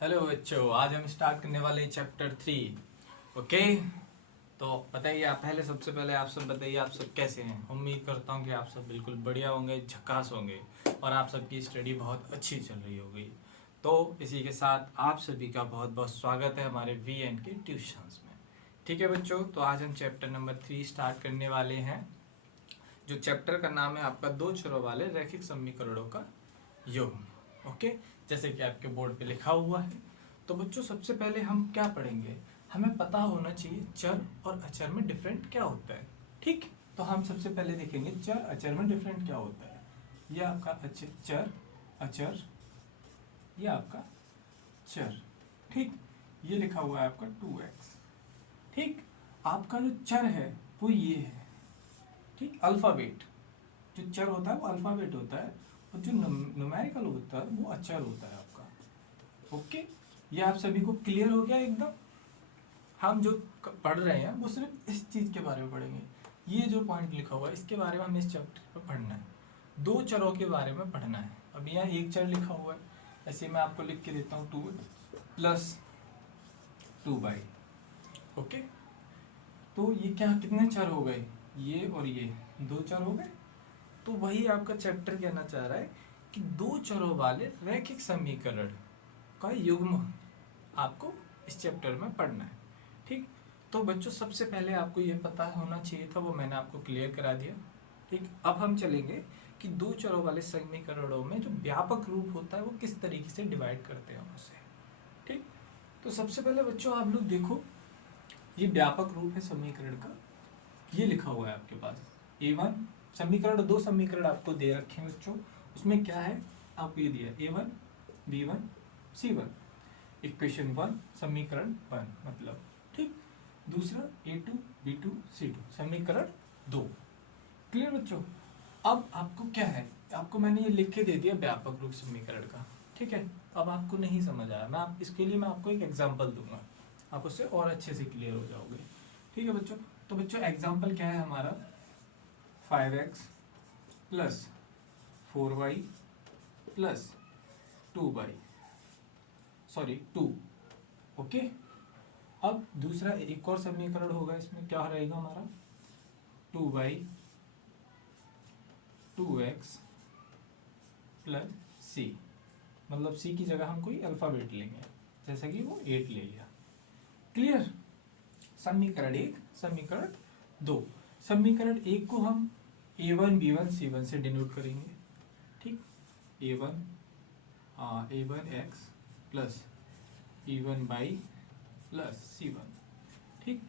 Hello बच्चों, आज हम स्टार्ट करने वाले हैं चैप्टर 3। ओके, तो बताइए आप पहले, सबसे पहले आप सब बताइए, आप सब कैसे हैं। उम्मीद करता हूँ कि आप सब बिल्कुल बढ़िया होंगे, झकास होंगे और आप सबकी स्टडी बहुत अच्छी चल रही होगी। तो इसी के साथ आप सभी का बहुत बहुत स्वागत है हमारे वी एन के ट्यूशंस में। ठीक है बच्चों, तो आज हम चैप्टर नंबर 3 स्टार्ट करने वाले हैं। जो चैप्टर का नाम है आपका दो चरों वाले रैखिक समीकरणों का युग्म। ओके, जैसे कि आपके बोर्ड पे लिखा हुआ है। तो बच्चों सबसे पहले हम क्या पढ़ेंगे, हमें पता होना चाहिए चर और अचर में डिफरेंट क्या होता है। ठीक, तो हम सबसे पहले देखेंगे चर अचर में डिफरेंट क्या होता है। ये आपका चर अचर, ये आपका चर। ठीक, ये लिखा हुआ है आपका 2x। ठीक, आपका जो चर है वो ये है। ठीक, अल्फाबेट, जो चर होता है वो अल्फाबेट होता है और जो न्यूमेरिकल होता है वो अचर होता है आपका। ओके, ये आप सभी को क्लियर हो गया एकदम। हम जो पढ़ रहे हैं वो सिर्फ इस चीज के बारे में पढ़ेंगे। ये जो पॉइंट लिखा हुआ है इसके बारे में हमें इस चैप्टर में पढ़ना है। दो चरों के बारे में पढ़ना है। अब यहाँ एक चर लिखा हुआ है, ऐसे मैं आपको लिख के देता हूँ 2+2 ओके, तो ये क्या कितने चर हो गए, ये और ये दो चर हो गए। तो वही आपका चैप्टर कहना चाह रहा है कि दो चरों वाले रैखिक समीकरण का युग्म आपको इस चैप्टर में पढ़ना है। ठीक, तो बच्चों सबसे पहले आपको ये पता होना चाहिए था, वो मैंने आपको क्लियर करा दिया। ठीक, अब हम चलेंगे कि दो चरों वाले समीकरणों में जो व्यापक रूप होता है वो किस तरीके से डिवाइड करते हैं उसे। ठीक, तो सबसे पहले बच्चों आप लोग देखो, ये व्यापक रूप है समीकरण का। ये लिखा हुआ है आपके पास A1 समीकरण, दो समीकरण आपको दे रखे हैं बच्चों। उसमें क्या है आपको ये दिया A1 B1 C1, इक्वेशन 1 समीकरण 1 मतलब। ठीक, दूसरा A2 B2 C2 समीकरण 2। क्लियर बच्चों। अब आपको क्या है, आपको मैंने ये लिख के दे दिया व्यापक रूप समीकरण का। ठीक है, अब आपको नहीं समझ आया, मैं आप इसके लिए मैं आपको एक एग्जांपल दूंगा, आप उससे और अच्छे से क्लियर हो जाओगे। ठीक है बच्चों, तो बच्चों एग्जांपल क्या है हमारा, 5x plus 4y plus 2y, sorry 2। Okay, अब दूसरा एक और समीकरण होगा, इसमें क्या रहेगा हमारा 2y 2x प्लस c, मतलब c की जगह हम कोई अल्फाबेट लेंगे, जैसा कि वो 8 ले लिया। क्लियर, समीकरण 1 समीकरण 2। समीकरण 1 को हम A1 B1 C1 से डिनोट करेंगे। ठीक, A1 A1x plus E1y plus C1। ठीक,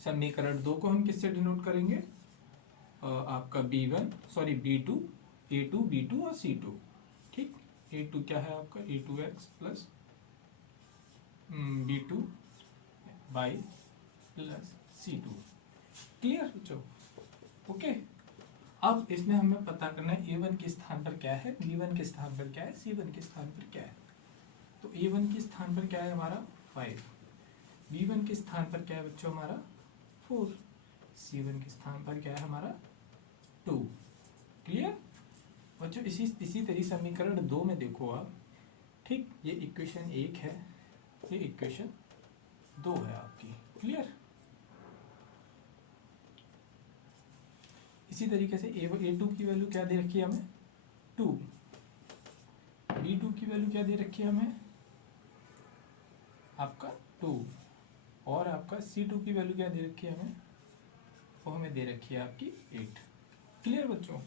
समीकरण 2 को हम किससे डिनोट करेंगे, आपका B2 A2 B2 और C2। ठीक, A2 क्या है आपका A2x plus B2y plus C2। Clear बच्चों। ओके, अब इसमें हमें पता करना है A1 के स्थान पर क्या है, B1 के स्थान पर क्या है, C1 के स्थान पर क्या है। तो A1 के स्थान पर क्या है हमारा 5, B1 के स्थान पर क्या है बच्चों हमारा 4, C1 के स्थान पर क्या है हमारा 2। क्लियर बच्चों, इसी तरह समीकरण 2 में देखो आप। ठीक, ये इक्वेशन 1 है, ये इक्वेशन 2 है आपकी। क्लियर, इसी तरीके से A2 की वैल्यू क्या दे रखी है हमें 2, B2 की वैल्यू क्या दे रखी है हमें आपका 2, और आपका C2 की वैल्यू क्या दे रखी है हमें, वो हमें दे रखी है आपकी 8। क्लियर बच्चों,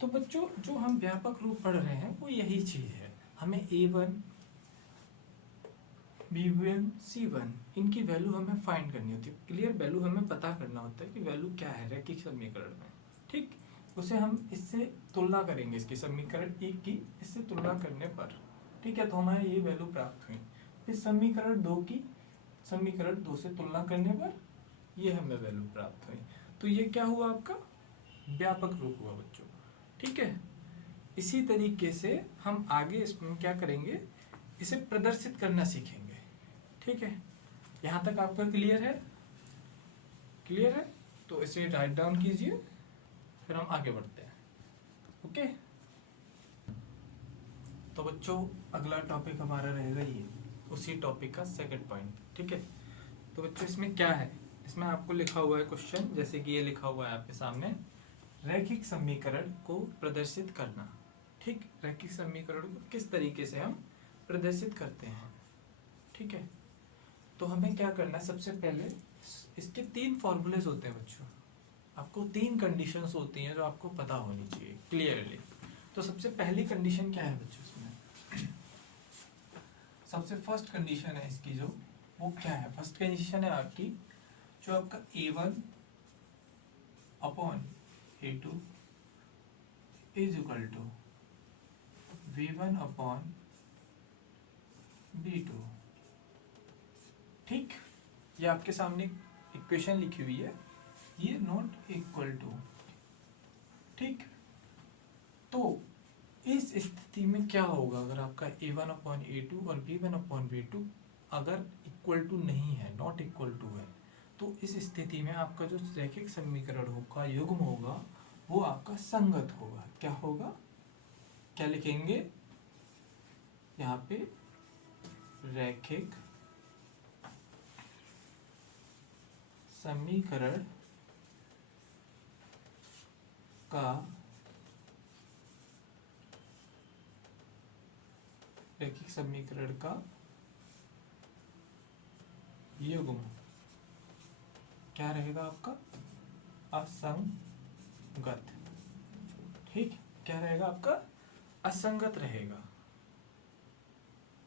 तो बच्चों जो हम व्यापक रूप पढ़ रहे हैं वो यही चीज है, हमें A1 B1 C1 इनकी वैल्यू हमें फाइंड करनी होती है। क्लियर, वैल्यू हमें पता करना होता है कि वैल्यू क्या है रैखिक समीकरण में। ठीक, उसे हम इससे तुलना करेंगे, इसकी समीकरण 1 की इससे तुलना करने पर। ठीक है, तो हमें ये वैल्यू प्राप्त हुई। फिर समीकरण 2 की समीकरण 2 से तुलना करने पर ये हमें वैल्यू प्राप्त हुई। तो ये क्या हुआ आपका व्यापक रूप हुआ बच्चों। ठीक है, इसी तरीके से हम आगे इसमें क्या करेंगे, इसे प्रदर्शित करना सीखेंगे। ठीक है, यहाँ तक आपका क्लियर है, क्लियर है, तो इसे राइट डाउन कीजिए, फिर हम आगे बढ़ते हैं। ओके, तो बच्चों अगला टॉपिक हमारा रहेगा ये। उसी टॉपिक का सेकंड पॉइंट, ठीक है। तो बच्चों इसमें क्या है, इसमें आपको लिखा हुआ है क्वेश्चन, जैसे कि ये लिखा हुआ है आपके सामने, रैखिक समीकरण को प्रदर्शित करना, ठीक। रैखिक समीकरण को किस तरीके से हम प्रदर्शित करते हैं, ठीक है। तो हमें क्या करना है, सबसे पहले इसके 3 फॉर्मूलेज होते हैं बच्चों, आपको 3 कंडीशंस होती हैं जो आपको पता होनी चाहिए क्लियरली। तो सबसे पहली कंडीशन क्या है बच्चों इसमें, सबसे फर्स्ट कंडीशन है इसकी जो, वो क्या है, फर्स्ट कंडीशन है आपकी जो आपका A1 upon A2 is equal to V1 upon B2, ठीक। ये आपके सामने इक्वेशन लिखी हुई है, ये नॉट इक्वल टू, ठीक। तो इस स्थिति में क्या होगा, अगर आपका A1 अपॉन A2 और B1 अपॉन B2 अगर इक्वल टू नहीं है, नॉट इक्वल टू है, तो इस स्थिति में आपका जो रैखिक समीकरण होगा, युग्म होगा, वो आपका संगत होगा। क्या होगा, क्या लिखेंगे यहाँ पे, रैखिक समीकरण का रैखिक समीकरण का युग्म क्या रहेगा आपका, असंगत, ठीक। क्या रहेगा आपका, असंगत रहेगा,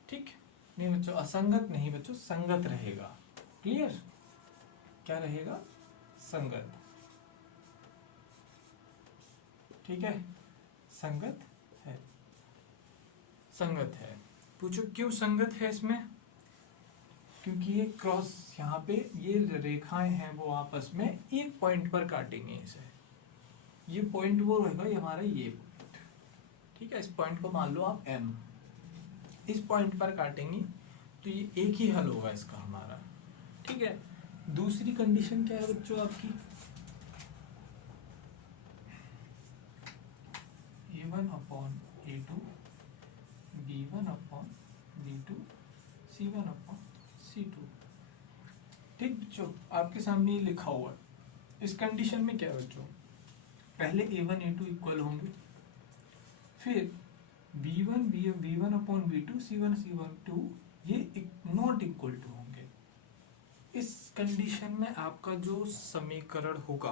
ठीक। नहीं बच्चों, असंगत नहीं बच्चों, संगत रहेगा, क्लियर। क्या रहेगा, संगत, ठीक है, संगत है, संगत है। पूछो क्यों संगत है इसमें, क्योंकि ये क्रॉस यहाँ पे ये रेखाएं हैं वो आपस में एक पॉइंट पर काटेंगे इसे, ये पॉइंट वो रहेगा, ये हमारा ये पॉइंट, ठीक है। इस पॉइंट को मान लो आप M, इस पॉइंट पर काटेंगी तो ये एक ही हल होगा इसका हमारा, ठीक है। दूसरी कंडीशन क्या है बच्चों आपकी, A1 upon A2 B1 upon B2 C1 upon C2, ठीक बच्चों। आपके सामने ये लिखा हुआ है, इस कंडीशन में क्या है बच्चों, पहले A1 A2 इक्वल होंगे, फिर B1 upon B2 C1 C2 ये नॉट इक्वल टू होंगे। इस कंडीशन में आपका जो समीकरण होगा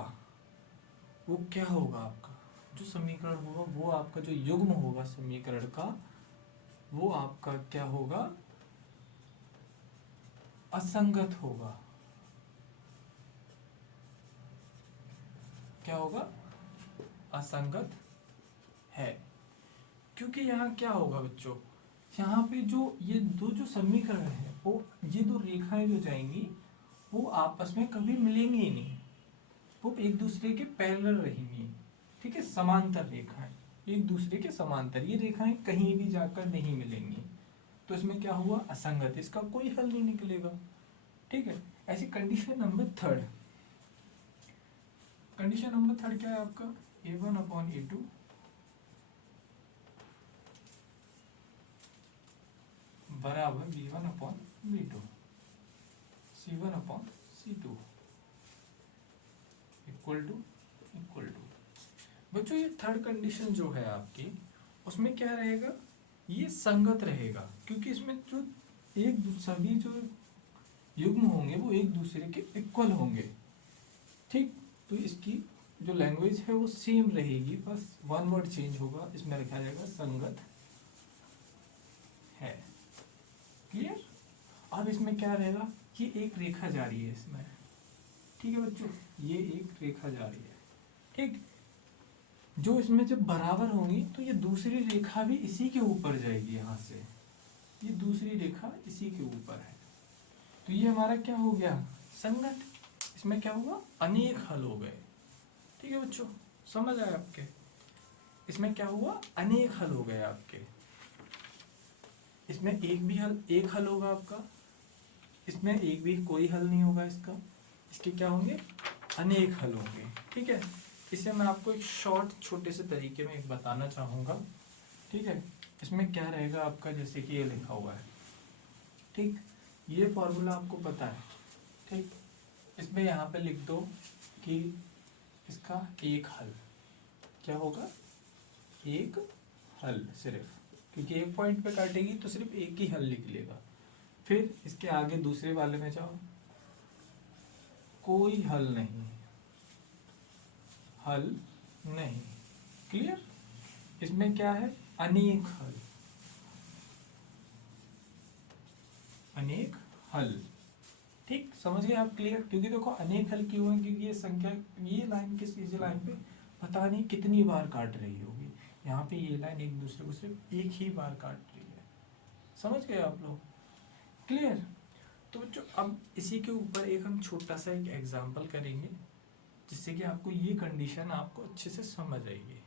वो क्या होगा, आपका जो समीकरण होगा वो आपका जो युग्म होगा समीकरण का, वो आपका क्या होगा, असंगत होगा। क्या होगा, असंगत है, क्योंकि यहाँ क्या होगा बच्चों, यहाँ पे जो ये दो जो समीकरण है, वो ये दो रेखाएं जो जाएंगी वो आपस में कभी मिलेंगी ही नहीं, वो एक दूसरे के पैरेलल रहेंगी, ठीक है, समांतर रेखाएं, एक दूसरे के समांतर, ये रेखाएं कहीं भी जाकर नहीं मिलेंगी, तो इसमें क्या हुआ, असंगत, इसका कोई हल नहीं निकलेगा, ठीक है। ऐसी condition number third, condition number third क्या है आपका, A1 अपॉन A2 बराबर B1 upon B2 C1 upon C2 equal to बच्चों, ये थर्ड कंडीशन जो है आपकी, उसमें क्या रहेगा, ये संगत रहेगा, क्योंकि इसमें जो सभी जो युग्म होंगे वो एक दूसरे के इक्वल होंगे, ठीक। तो इसकी जो लैंग्वेज है वो सेम रहेगी, बस वन वर्ड चेंज होगा, इसमें लिखा जाएगा संगत है, क्लियर। अब इसमें क्या रहेगा, ये एक रेखा जा रही है इसमें, ठीक है बच्चों, ये एक रेखा जा रही है, ठीक। जो इसमें जब बराबर होंगी तो ये दूसरी रेखा भी इसी के ऊपर जाएगी, यहाँ से ये दूसरी रेखा इसी के ऊपर है, तो ये हमारा क्या हो गया, संगत। इसमें क्या हुआ, अनेक हल हो गए, ठीक है बच्चों, समझ आए आपके, इसमें क्या हुआ, अनेक हल हो गए आपके, इसमें एक हल होगा आपका, इसमें एक भी कोई हल नहीं होगा इसका, इसके क्या होंगे, अनेक हल होंगे, ठीक है। इसे मैं आपको एक शॉर्ट छोटे से तरीके में एक बताना चाहूँगा, ठीक है। इसमें क्या रहेगा आपका, जैसे कि ये लिखा हुआ है, ठीक, ये फॉर्मूला आपको पता है। ठीक, इसमें यहाँ पे लिख दो कि इसका एक हल क्या होगा, एक हल सिर्फ, क्योंकि एक पॉइंट पे काटेगी तो सिर्फ एक ही हल निकलेगा। फिर इसके आगे दूसरे वाले में जाओ, कोई हल नहीं, हल नहीं। क्लियर? इसमें क्या है, अनेक हल, अनेक हल। ठीक, समझ गए आप? क्लियर? क्योंकि देखो अनेक हल क्यों है, क्योंकि ये संख्या, ये लाइन किस इस लाइन पे पता नहीं कितनी बार काट रही होगी। यहाँ पे ये लाइन एक दूसरे को सिर्फ एक ही बार काट रही है। समझ गए आप लोग? क्लियर? तो बच्चों अब इसी के ऊपर एक हम छोटा सा एक एग्जाम्पल करेंगे, जिससे कि आपको ये कंडीशन आपको अच्छे से समझ आएगी।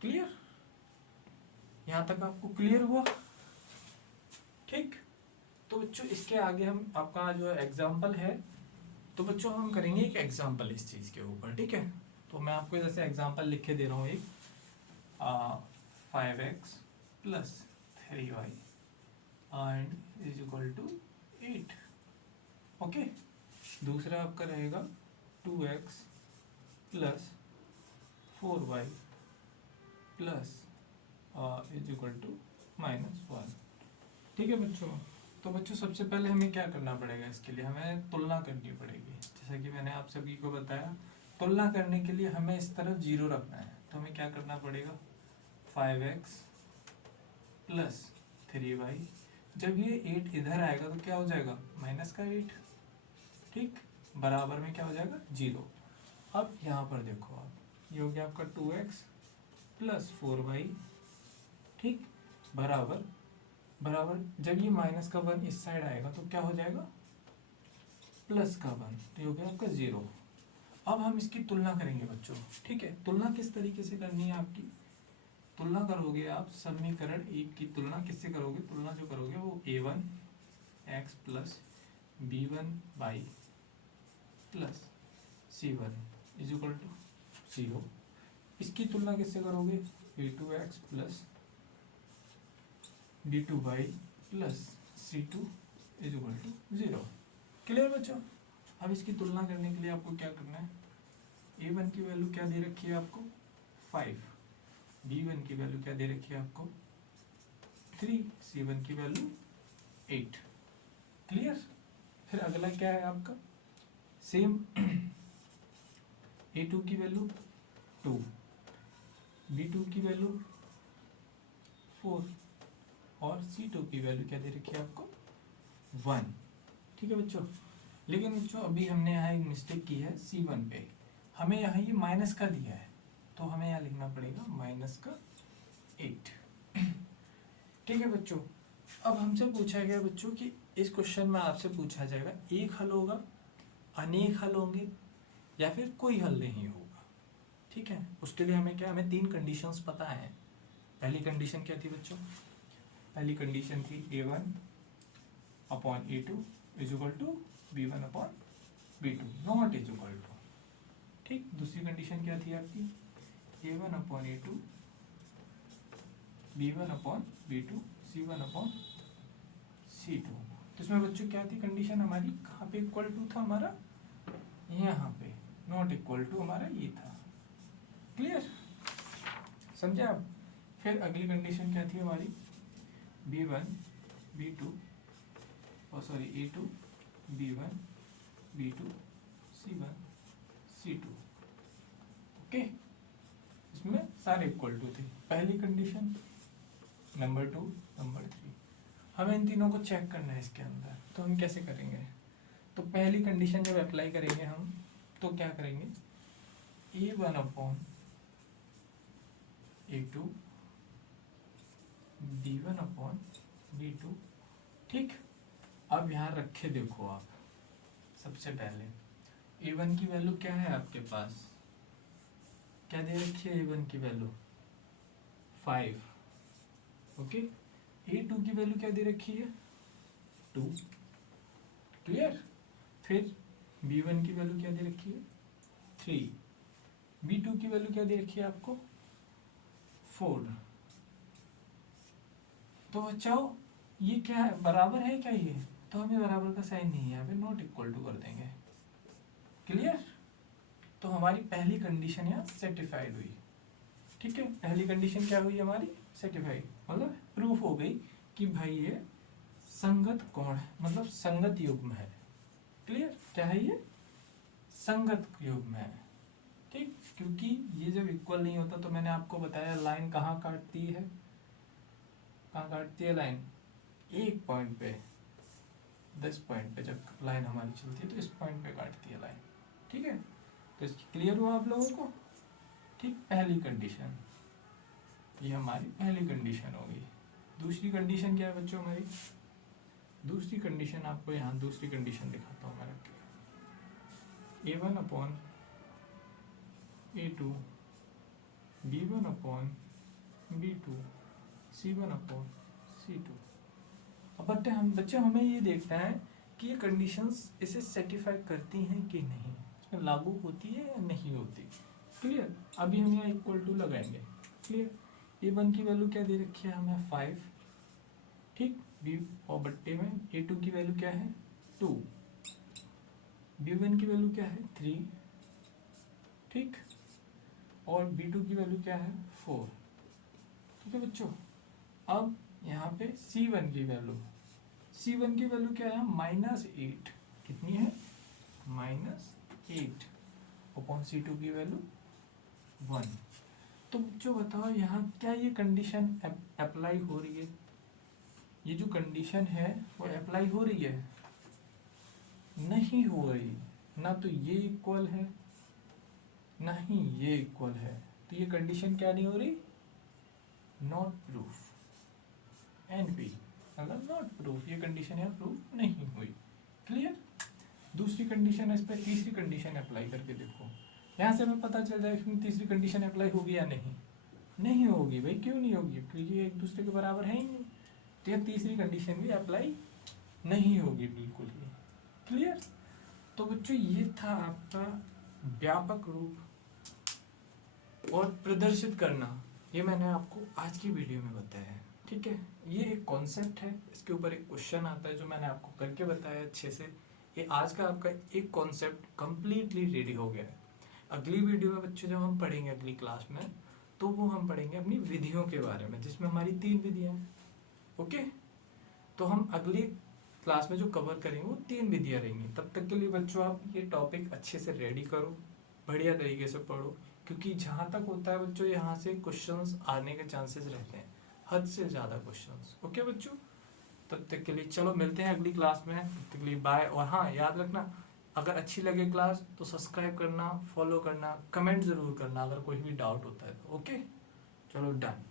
क्लियर? यहाँ तक आपको क्लियर हुआ? ठीक, तो बच्चों इसके आगे हम आपका जो एग्जाम्पल है, तो बच्चों हम करेंगे एक एग्जाम्पल इस चीज़ के ऊपर। ठीक है, तो मैं आपको जैसे एग्जाम्पल लिख के दे रहा हूँ एक 5x + 3y and is equal to 8। Okay, दूसरा आपका रहेगा 2x + 4y plus is equal to -1। ठीक है बच्चों, तो बच्चों सबसे पहले हमें क्या करना पड़ेगा, इसके लिए हमें तुलना करनी पड़ेगी। जैसा कि मैंने आप सभी को बताया, तुलना करने के लिए हमें इस तरफ 0 रखना है, तो हमें क्या करना पड़ेगा, 5x + 3y। जब ये 8 इधर आएगा तो क्या हो जाएगा, -8। ठीक, बराबर में क्या हो जाएगा, 0। अब यहाँ पर देखो आप, ये हो गया आपका 2x + 4y। ठीक, बराबर जब ये -1 इस साइड आएगा तो क्या हो जाएगा, +1, तो ये हो गया आपका 0। अब हम इसकी तुलना करेंगे बच्चों। ठीक है, तुलना किस तरीके से करनी है आपकी, तुलना करोगे आप समीकरण एक की तुलना किससे करोगे, तुलना जो करोगे वो a1x + b1y + c1 is equal to 0। इसकी तुलना किससे करोगे, a2x + b2y + c2 is equal to 0। Clear बच्चों? अब इसकी तुलना करने के लिए आपको क्या करना है, a1 की वैल्यू क्या दे रखी है आपको, 5, b1 की वैल्यू क्या दे रखी है आपको, 3, c1 की वैल्यू 8। क्लियर? फिर अगला क्या है आपका, सेम a2 की वैल्यू 2, b2 की वैल्यू 4 और c2 की वैल्यू क्या दे रखी है आपको, 1। ठीक है बच्चों, लेकिन बच्चों अभी हमने यहाँ एक मिस्टेक की है, c1 पे हमें यहाँ ये माइनस का दिया है, तो हमें यहाँ लिखना पड़ेगा -8। ठीक है बच्चों, अब हमसे पूछा गया बच्चों कि इस क्वेश्चन में आपसे पूछा जाएगा एक हल होगा, अनेक हल होंगे, या फिर कोई हल नहीं होगा। ठीक है, उसके लिए हमें क्या, हमें 3 कंडीशंस पता है। पहली कंडीशन क्या थी बच्चों, पहली कंडीशन थी a1/a2 is equal to b1/b2 not is equal to. ठीक, दूसरी कंडीशन क्या थी आपकी, a1/a2 b1/b2 c1/c2। तो इसमें बच्चों क्या थी कंडीशन हमारी, कहाँ पे इक्वल टू था हमारा, यहाँ पे, नॉट इक्वल टू हमारा ये था। क्लियर? समझे आप? फिर अगली कंडीशन क्या थी हमारी, b1 b2 a2 b1 b2 c1 c2। Okay, इसमें सारे इक्वल टू थे, पहली कंडीशन, नंबर 2, नंबर 3। हमें इन तीनों को चेक करना है इसके अंदर, तो हम कैसे करेंगे, तो पहली कंडीशन जब अप्लाई करेंगे हम, तो क्या करेंगे, a1/a2 b1/b2। ठीक, अब यहाँ रखे देखो आप, सबसे पहले a1 की वैल्यू क्या है आपके पास, क्या दे रखी है a1 की वैल्यू, 5। ओके, a2 की वैल्यू क्या दे रखी है, 2। क्लियर? फिर b1 की वैल्यू क्या दे रखी है, 3। b2 की वैल्यू क्या दे रखी है आपको, 4। तो बच्चों ये क्या है, बराबर है क्या ये, तो हमें बराबर का साइन नहीं है यहाँ पे, नॉट इक्वल टू कर देंगे। क्लियर? तो हमारी पहली कंडीशन यहाँ सेटिफाइड हुई। ठीक है, पहली कंडीशन क्या हुई हमारी, सेटिफाइड, मतलब प्रूफ हो गई कि भाई ये संगत कोण है, मतलब संगत युग्म है। क्लियर? क्या है ये, संगत युग्म है। ठीक, क्योंकि ये जब इक्वल नहीं होता तो मैंने आपको बताया लाइन कहाँ काटती है, कहाँ काटती है लाइन, एक पॉइंट पे, 10 पॉइंट पे जब लाइन हमारी चलती है तो इस पॉइंट पे काटती है लाइन। ठीक है, तो इसकी क्लियर हुआ आप लोगों को? ठीक, पहली कंडीशन, ये हमारी पहली कंडीशन होगी। दूसरी कंडीशन क्या है बच्चों हमारी, दूसरी कंडीशन आपको यहाँ दूसरी कंडीशन दिखाता हूँ मैं रख के, A1 upon A2 B1 upon B2 C1 upon C2। अब बच्चे हमें ये देखना है कि ये कंडीशंस इसे सेटिफाई करती हैं कि नहीं, इसमें लागू होती है या नहीं होती। क्लियर? अभी हम यहाँ इक्वल टू लगाएंगे। क्लियर? A1 की वैल्यू क्या दे रखी है हमें, 5। ठीक, बी और बट्टे में A2 की वैल्यू क्या है, 2, B1 की वैल्यू क्या है, 3। ठीक, और B2 की वैल्यू क्या है, 4। ठीक है बच्चों, अब यहाँ पे C1 की वैल्यू, C1 की वैल्यू क्या है, -8, कितनी है, -8 अपॉन C2 की वैल्यू 1। तो बच्चों बताओ यहाँ क्या ये कंडीशन अप्लाई हो रही है, ये जो कंडीशन है वो अप्लाई हो रही है, नहीं हो रही, ना तो ये इक्वल है ना ही ये इक्वल है, तो ये कंडीशन क्या नहीं हो रही, नॉट प्रूफ, NP, मतलब नॉट प्रूफ, ये कंडीशन है प्रूफ नहीं हुई। क्लियर? दूसरी कंडीशन है, इस पर तीसरी कंडीशन अप्लाई करके देखो, यहाँ से हमें पता चल जाए कि तीसरी कंडीशन अप्लाई होगी या नहीं, नहीं होगी भाई, क्यों नहीं होगी, क्योंकि ये एक दूसरे के बराबर है ही नहीं, तो यह तीसरी कंडीशन भी अप्लाई नहीं होगी बिल्कुल ही। क्लियर? तो बच्चों ये था आपका व्यापक रूप और प्रदर्शित करना, ये मैंने आपको आज की वीडियो में बताया है। ठीक है, ये एक कॉन्सेप्ट है, इसके ऊपर एक क्वेश्चन आता है जो मैंने आपको करके बताया अच्छे से। ये आज का आपका एक कॉन्सेप्ट कंप्लीटली रेडी हो गया है। अगली वीडियो में बच्चों जब हम पढ़ेंगे अगली क्लास में, तो वो हम पढ़ेंगे अपनी विधियों के बारे में, जिसमें हमारी 3 विधियाँ हैं। ओके, तो हम अगली क्लास में जो कवर करेंगे वो 3 विधियाँ रहेंगी। तब तक के लिए बच्चों आप ये टॉपिक अच्छे से रेडी करो, बढ़िया तरीके से पढ़ो, क्योंकि जहाँ तक होता है बच्चों यहाँ से क्वेश्चंस आने के चांसेस रहते हैं, हद से ज़्यादा क्वेश्चंस। ओके बच्चों, तब तक के लिए चलो मिलते हैं अगली क्लास में, तब तक के लिए बाय। और हाँ, याद रखना, अगर अच्छी लगे क्लास तो सब्सक्राइब करना, फॉलो करना, कमेंट ज़रूर करना अगर कोई भी डाउट होता है तो। ओके, चलो डन।